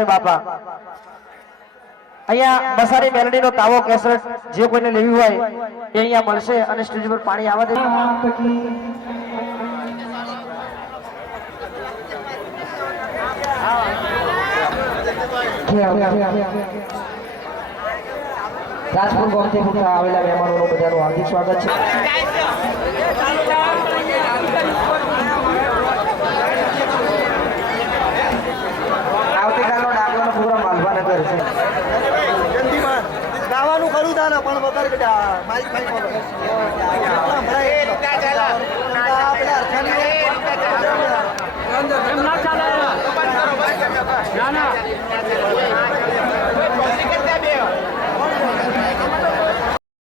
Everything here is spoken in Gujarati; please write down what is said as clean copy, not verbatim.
છે બાપા અહીંયા બસારી મેલડીનો તાવો કેસેટ જે કોઈને લેવી હોય એ અહીંયા મળશે અને સ્ટેજ પર પાણી આવવા દે રાજપુર ગામથી આવેલા મહેમાનોનું બધાનું હાર્દિક સ્વાગત છે આવતીકાલનો ડાકોરનો પ્રોગ્રામ માલવાનગર છે ગાવાનું ખરું તારા પણ વગર બેટા માઈક માઈક વગર ના ચાલે ના